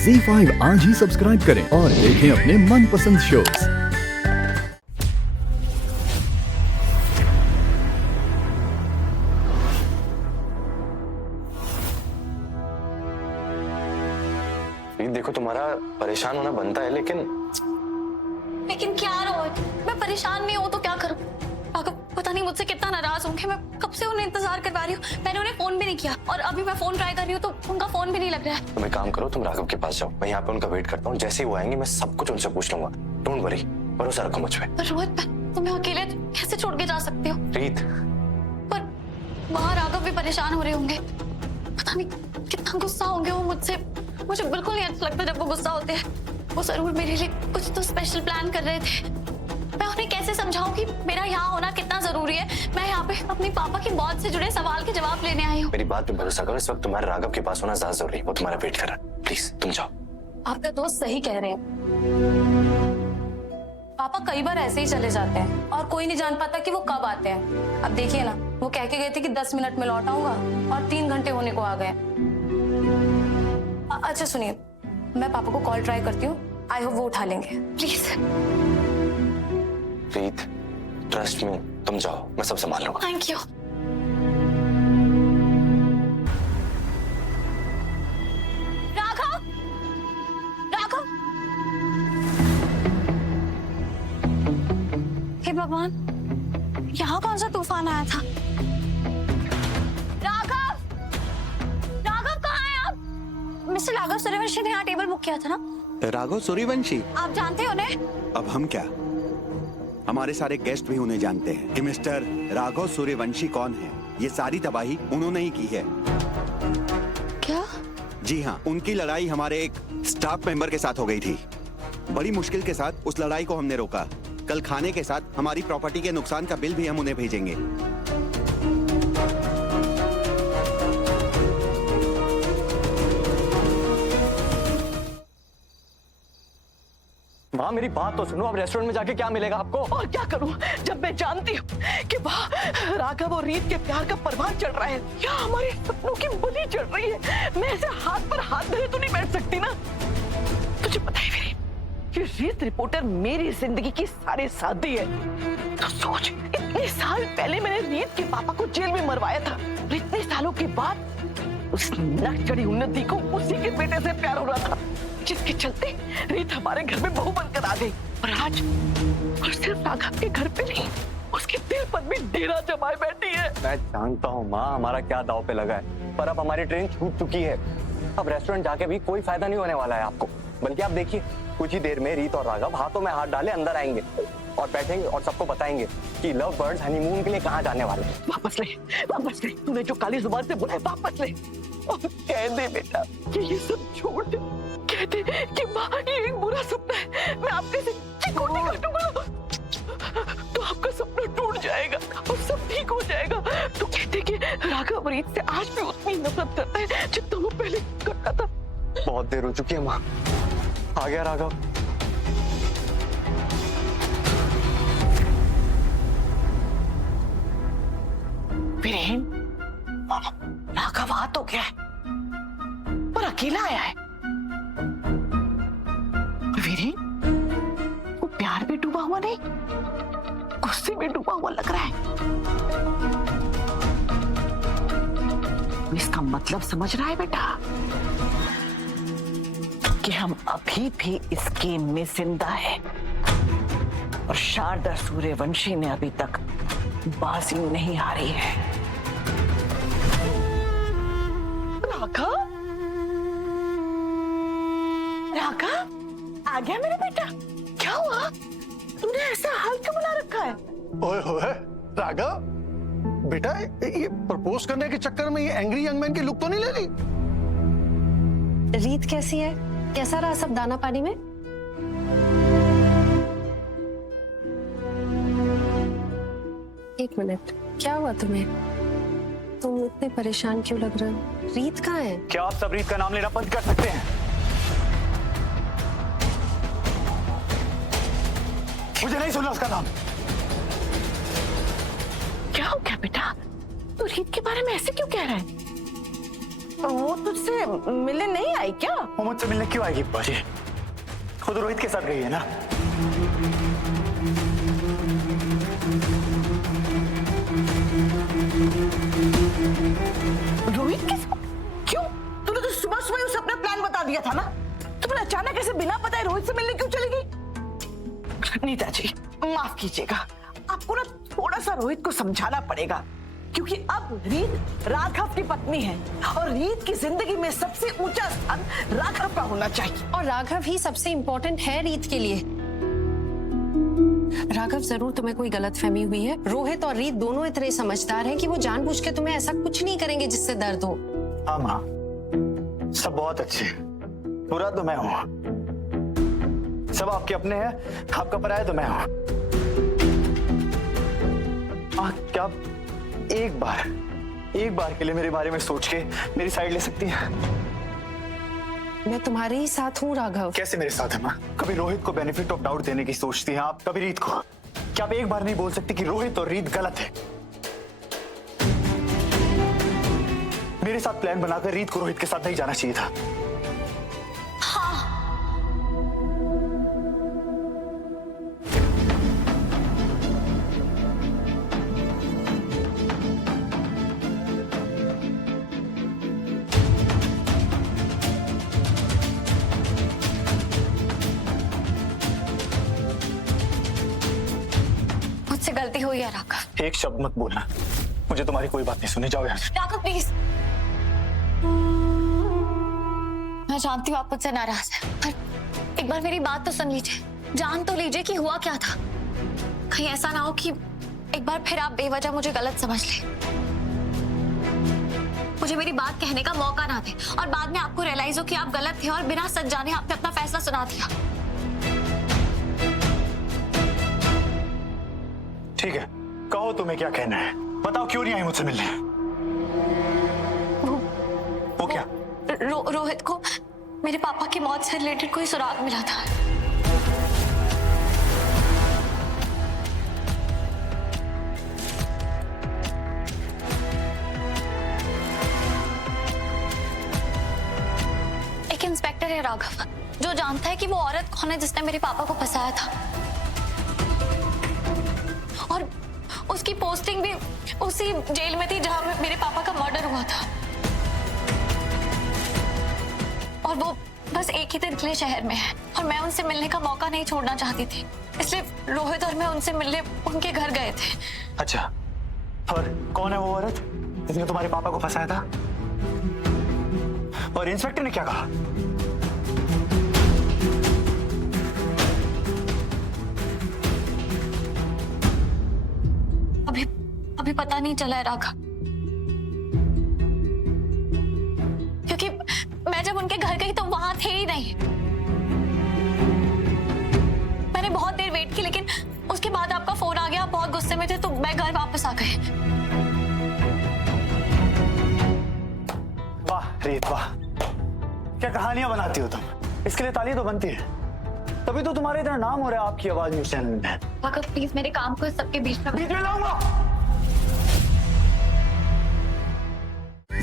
ZEE5 आज ही subscribe करें और देखें अपने मनपसंद शोज। देखो तुम्हारा परेशान होना बनता है, लेकिन क्या रोहित, मैं परेशान नहीं हूँ तो क्या करूँ? राघव पता नहीं मुझसे कितना नाराज होंगे। मैं कब से उन्हें इंतजार करवा रही हूँ। मैंने उन्हें फोन भी नहीं किया और अभी मैं फोन ट्राई कर रही हूँ तो उनका फोन भी नहीं लग रहा है। तुम एक काम करो, तुम राघव के पास जाओ, मैं यहाँ पे उनका वेट करता हूँ। जैसे ही वो आएंगे मैं सब कुछ उनसे पूछ लूंगा। डोंट वरी, भरोसा रखो मुझ पे। पर रोहित, तुम्हें अकेले कैसे छोड़ के जा सकते हो? रीत, पर वहाँ राघव भी परेशान हो रहे होंगे। पता नहीं कितना गुस्सा होंगे वो मुझसे। मुझे बिल्कुल नहीं अच्छा लगता जब वो गुस्सा होते हैं। वो जरूर मेरे लिए कुछ तो स्पेशल प्लान कर रहे थे। मैं उन्हें कैसे समझाऊं कि मेरा यहाँ होना कितना जरूरी है। मैं यहाँ पे अपने पापा की मौत से जुड़े सवाल के जवाब लेने आई हूँ। मेरी बात पे भरोसा करो, इस वक्त तुम्हारे राघव के पास होना ज्यादा जरूरी है। वो तुम्हारा वेट कर रहा है, प्लीज तुम जाओ। आपका दोस्त सही कह रहे हैं। पापा कई बार ऐसे ही चले जाते हैं और कोई नहीं जान पाता कि वो कब आते हैं। अब देखिए ना, वो कह के गए थे कि 10 मिनट में लौट आऊंगा और 3 घंटे होने को आ गए। अच्छा सुनिए, मैं पापा को कॉल ट्राई करती हूँ। आई होप वो उठा लेंगे। प्लीज रीत, ट्रस्ट मी, तुम जाओ, मैं सब संभाल लूंगा। Thank you. राघव, राघव, हे भगवान, यहाँ कौन सा तूफान आया था? राघव, राघव कहाँ है आप? मिस्टर राघव सूर्यवंशी ने यहाँ टेबल बुक किया था ना? राघव सूर्यवंशी? आप जानते हो उन्हें? अब हम क्या, हमारे सारे गेस्ट भी उन्हें जानते हैं कि मिस्टर राघव सूर्यवंशी कौन है। ये सारी तबाही उन्होंने ही की है। क्या? जी हाँ, उनकी लड़ाई हमारे एक स्टाफ मेंबर के साथ हो गई थी। बड़ी मुश्किल के साथ उस लड़ाई को हमने रोका। कल खाने के साथ हमारी प्रॉपर्टी के नुकसान का बिल भी हम उन्हें भेजेंगे। माँ मेरी बात तो सुनो, अब रेस्टोरेंट में जाके क्या मिलेगा आपको? और क्या करूं जब मैं जानती हूँ कि वहाँ राघव और रीत के प्यार का परवान चढ़ रहा है, या हमारे सपनों की बलि चढ़ रही है। मैं ऐसे हाथ पर हाथ धरे तो नहीं बैठ सकती ना। तुझे पता है मेरी, ये रीत रिपोर्टर मेरी जिंदगी की सारी साथी है। तो सोच, इतने साल पहले मैंने रीत के पापा को जेल में मरवाया था और इतने सालों के बाद उस नक चढ़ी उन्नति को उसी के बेटे से प्यार हो रहा था, जिसके चलते रीत हमारे घर में बहू बनकर आ गई। और आज और सिर्फ राघव के घर पे नहीं, उसके दिल पर भी डेरा जमाए बैठी है। मैं जानता हूँ माँ, हमारा क्या दांव पे लगा है, पर अब हमारी ट्रेन छूट चुकी है। अब रेस्टोरेंट जाके भी कोई फायदा नहीं होने वाला है आपको। बल्कि आप देखिए, कुछ ही देर में रीत और राघव हाथों में हाथ डाले अंदर आएंगे और बैठेंगे और सबको बताएंगे कि लव बर्ड्स हनीमून के लिए कहाँ जाने वाले हैं। वापस ले, वापस ले। तूने जो काली जुबान से बोला है, वापस ले। और कह दे बेटा कि ये सब छोड़ दे। कह दे कि माँ ये एक बुरा सपना है, मैं आपके से चिकोटी काटूंगा तो आपका सपना टूट जाएगा और सब ठीक हो जाएगा। तो कहते कि राघव रीत से आज भी उतनी नफरत करता है जितना वो पहले करता था। बहुत देर हो चुकी है माँ, आ गया राघव। वीरेन, राघव आ तो गया है पर अकेला आया है। वीरेन, वो प्यार में डूबा हुआ नहीं, गुस्से में डूबा हुआ लग रहा है। इसका मतलब समझ रहा है बेटा कि हम अभी भी इस गेम में जिंदा है और शारदा सूर्यवंशी ने अभी तक बाजी नहीं हारी है। राघव, राघव आ गया मेरा बेटा। क्या हुआ, तूने ऐसा हाल क्यों बना रखा है? ओए होए राघव, बेटा ये प्रपोज करने के चक्कर में ये एंग्री यंग मैन की लुक तो नहीं ले ली? रीत कैसी है? कैसा रहा सब दाना पानी में? एक मिनट, क्या हुआ तुम्हें? तुम इतने परेशान क्यों लग रहे हो? रीत कहाँ है? क्या आप सब रीत का नाम लेना बंद कर सकते हैं? मुझे नहीं सुनना उसका नाम। क्या हो गया बेटा, तू रीत के बारे में ऐसे क्यों कह रहा है? वो तुझसे मिलने नहीं आई क्या? वो मुझसे मिलने क्यों आएगी बुआ जी? खुद रोहित के साथ गई है ना। रोहित के साथ? क्यों? तूने तो सुबह सुबह उसे अपना प्लान बता दिया था ना। तुमने अचानक ऐसे बिना बताए रोहित से मिलने क्यों चली गई? नीता जी माफ कीजिएगा, आपको ना थोड़ा सा रोहित को समझाना पड़ेगा, क्योंकि अब रीत राघव की पत्नी है और रीत की जिंदगी में सबसे ऊंचा स्थान राघव का होना चाहिए। और राघव ही सबसे इम्पोर्टेंट है रीत के लिए। राघव, जरूर तुम्हें कोई गलतफहमी हुई है। रोहित और रीत दोनों इतने समझदार हैं कि वो जानबूझ के तुम्हें ऐसा कुछ नहीं करेंगे जिससे दर्द हो। हाँ माँ, सब बहुत अच्छे, बुरा तो मैं हूँ। सब आपके अपने हैं, आपका पराया तो मैं हूँ। क्या एक बार के लिए मेरे बारे में सोच के मेरी साइड ले सकती हैं? मैं तुम्हारे ही साथ हूँ राघव। कैसे मेरे साथ है माँ? कभी रोहित को बेनिफिट ऑफ डाउट देने की सोचती हैं आप, कभी रीत को। क्या आप एक बार नहीं बोल सकती कि रोहित और रीत गलत है? मेरे साथ प्लान बनाकर रीत को रोहित के साथ नहीं जाना चाहिए था। मुझसे गलती हुई है राघव। एक शब्द मत बोलना, मुझे तुम्हारी कोई बात नहीं सुनी। जाओ यहाँ से। राघव प्लीज। मैं जानती हूँ आप मुझसे नाराज हैं, पर एक बार मेरी बात तो सुन लीजिए, जान तो लीजिए कि हुआ क्या था। कहीं ऐसा ना हो कि एक बार फिर आप बेवजह मुझे गलत समझ लें। मुझे मेरी बात कहने का मौका ना दे और बाद में आपको रियलाइज हो कि आप गलत थे और बिना सच जाने आपने अपना फैसला सुना दिया। ठीक है, कहो तुम्हें क्या कहना है, बताओ क्यों नहीं आई मुझसे मिलने? वो क्या? रोहित को मेरे पापा की मौत से रिलेटेड कोई सुराग मिला था। एक इंस्पेक्टर है राघव, जो जानता है कि वो औरत कौन है जिसने मेरे पापा को फंसाया था, और उसकी पोस्टिंग भी उसी जेल में थी जहां मेरे पापा का मर्डर हुआ था। और वो बस एक ही दिन के लिए शहर में है और मैं उनसे मिलने का मौका नहीं छोड़ना चाहती थी, इसलिए रोहित और मैं उनसे मिलने उनके घर गए थे। अच्छा, और कौन है वो औरत जिसने तुम्हारे पापा को फंसाया था? और इंस्पेक्टर ने क्या कहा? अभी पता नहीं चला है राघव, क्योंकि मैं जब उनके घर गई तो वहां थे ही नहीं। मैंने बहुत देर वेट की, लेकिन उसके बाद आपका फोन आ गया, आप बहुत गुस्से में थे तो मैं घर वापस आ गई। वाह रीत वाह, क्या कहानियां बनाती हो तुम। इसके लिए ताली तो बनती है, तभी तो तुम्हारे इतना नाम हो रहा है आपकी आवाज न्यूज चैनल में। राघव प्लीज मेरे काम को सबके बीच में लाऊंगा।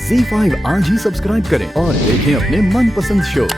ZEE5 आज ही सब्सक्राइब करें और देखें अपने मनपसंद शोज